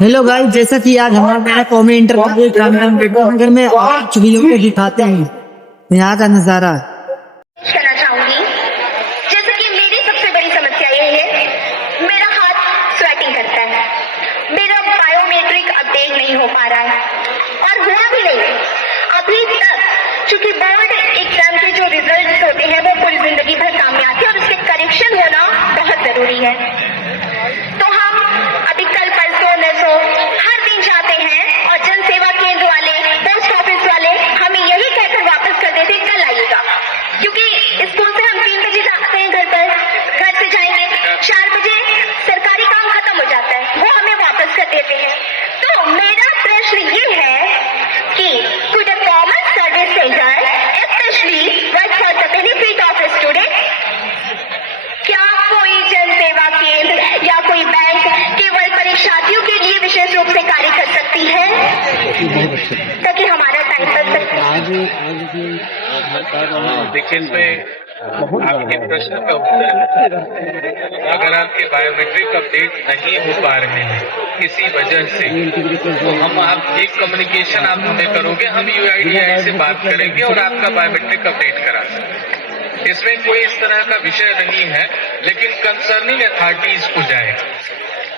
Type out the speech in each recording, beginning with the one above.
Hello guys, जैसा कि आज हमारा नया कॉमेडी इंटरव्यू अगर में चुड़ियों को दिखाते हैं यहाँ का नजारा। कहना चाहूंगी, जैसे कि मेरी सबसे बड़ी समस्या ये है, मेरा हाथ स्वेटिंग करता है, मेरा बायोमेट्रिक अपडेट नहीं हो पा रहा है और हुआ भी नहीं अभी तक, क्योंकि बोर्ड एग्जाम के जो रिजल्ट होते हैं वो पूरी जिंदगी भर काम में आते हैं और उसके करेक्शन होना बहुत जरूरी है। तो हम अभी कल परसों नरसों हर दिन जाते हैं और जन सेवा केंद्र वाले, पोस्ट ऑफिस वाले हमें यही कहकर वापस कर देते कल आइएगा, क्योंकि स्कूल से हम 3 बजे जाते हैं, घर से जाएंगे 4 बजे सरकारी काम खत्म हो जाता है, वो हमें वापस कर देते हैं। तो मेरा प्रश्न ये है कि could a common service centre specially work for the benefit of student, क्या कोई जन सेवा केंद्र या कोई बैंक केवल परीक्षार्थियों के लिए विशेष रूप से कार्य कर सकती है ताकि हमारा टाइम बच सके? देखिए, इसमें आपके प्रश्न का उत्तर, अगर आपके बायोमेट्रिक अपडेट नहीं हो पा रहे हैं किसी वजह से, तो हम आप एक कम्युनिकेशन आप हमें करोगे, हम यूआईडीआई से बात करेंगे और आपका बायोमेट्रिक अपडेट करा सकते। इसमें कोई इस तरह का विषय नहीं है, लेकिन कंसर्निंग अथॉरिटीज को जाएगा।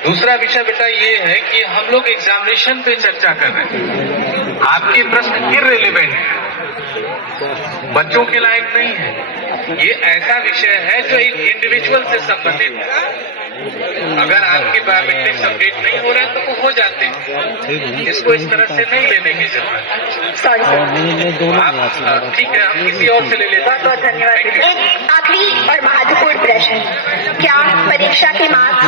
दूसरा विषय बेटा ये है कि हम लोग एग्जामिनेशन पे चर्चा कर रहे हैं, आपके प्रश्न इररिलेवेंट है, बच्चों के लायक नहीं है। ये ऐसा विषय है जो एक इंडिविजुअल से संबंधित है। अगर आपके बायोमेट्रिक अपडेट नहीं हो रहा है तो वो हो जाते हैं, इसको इस तरह से नहीं लेने की जरूरत। सॉरी सर, ठीक है, हम किसी और से ले लेते हैं। बहुत बहुत धन्यवाद। एक आखिरी और महत्वपूर्ण प्रश्न, क्या परीक्षा के मार्क्स?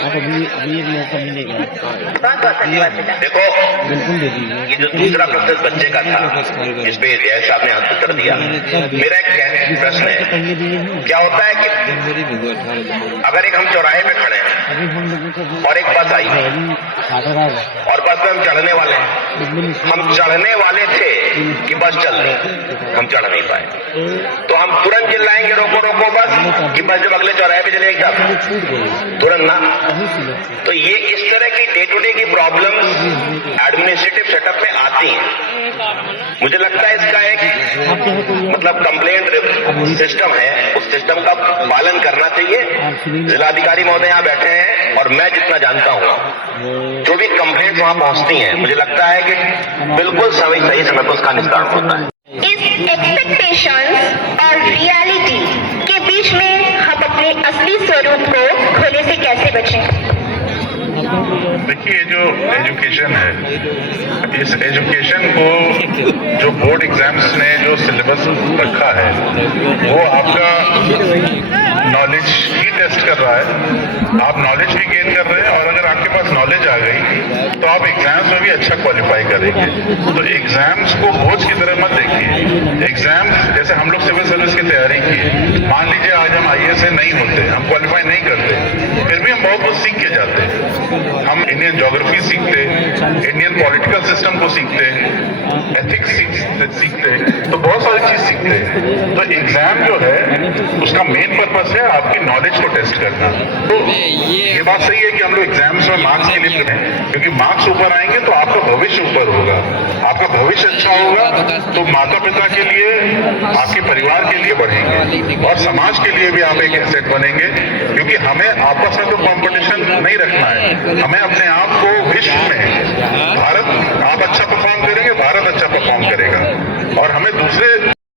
अभी एक मौका मिलेगा। बहुत बहुत धन्यवाद बेटा। देखो, बिल्कुल दे दीजिए। ये जो दूसरा प्रश्न बच्चे का था, जिसपे जय साहब ने आंसर दिया, मेरा एक प्रश्न है, क्या होता है कि अगर एक हम चौराहे पे खड़े हैं और एक बस आई और बस में हम चढ़ने वाले हैं, हम चढ़ने वाले थे कि बस चल रही, हम चढ़ नहीं पाए, तो हम तुरंत चिल्लाएंगे रोको रोको बस, कि बस जब अगले चौराहे पे चलेगा तुरंत ना। तो ये इस तरह की डे टू डे की प्रॉब्लम्स एडमिनिस्ट्रेटिव सेटअप में आती हैं। मुझे लगता है इसका एक मतलब कंप्लेंट सिस्टम है, उस सिस्टम का पालन करना चाहिए। जिलाधिकारी महोदय यहाँ बैठे हैं और मैं जितना जानता हूँ जो भी कंप्लेंट वहाँ पहुँचती हैं, मुझे लगता है कि बिल्कुल सही समय पर उसका निस्तारण होता है। इस एक्सपेक्टेशंस और रियलिटी के बीच में हम अपने असली स्वरूप को खोने से कैसे बचें? देखिए, जो एजुकेशन है, इस एजुकेशन को जो बोर्ड एग्जाम्स ने जो सिलेबस रखा है वो आपका नॉलेज ही टेस्ट कर रहा है। आप नॉलेज भी गेन कर रहे हैं और अगर आपके पास नॉलेज आ गई तो आप एग्जाम्स में भी अच्छा क्वालिफाई करेंगे। तो एग्जाम्स को बोझ की तरह मत देखिए। एग्जाम्स जैसे हम लोग सिविल सर्विस की तैयारी की, मान लीजिए आज हम आईएएस नहीं होते, हम क्वालिफाई नहीं करते, फिर भी हम बहुत कुछ सीख के जाते हैं। हम इंडियन ज्योग्राफी सीखते, इंडियन पॉलिटिकल सिस्टम को सीखते, एथिक्स सीखते, तो बहुत सारी चीज सीखते। तो एग्जाम जो है उसका मेन पर्पस है आपकी नॉलेज को टेस्ट करना। तो ये बात सही है कि हम लोग एग्जाम्स में मार्क्स के लिए हैं, क्योंकि मार्क्स ऊपर आएंगे तो आपका भविष्य ऊपर होगा, आपका भविष्य अच्छा होगा तो माता पिता के लिए, आपके परिवार के लिए बढ़ेंगे और समाज के लिए भी आप एक एसेट बनेंगे। क्योंकि हमें आपस में तो कंपटीशन नहीं रखना है, हमें अपने आप को विश्व में, भारत आप अच्छा परफॉर्म करेंगे, भारत अच्छा परफॉर्म करेगा और हमें दूसरे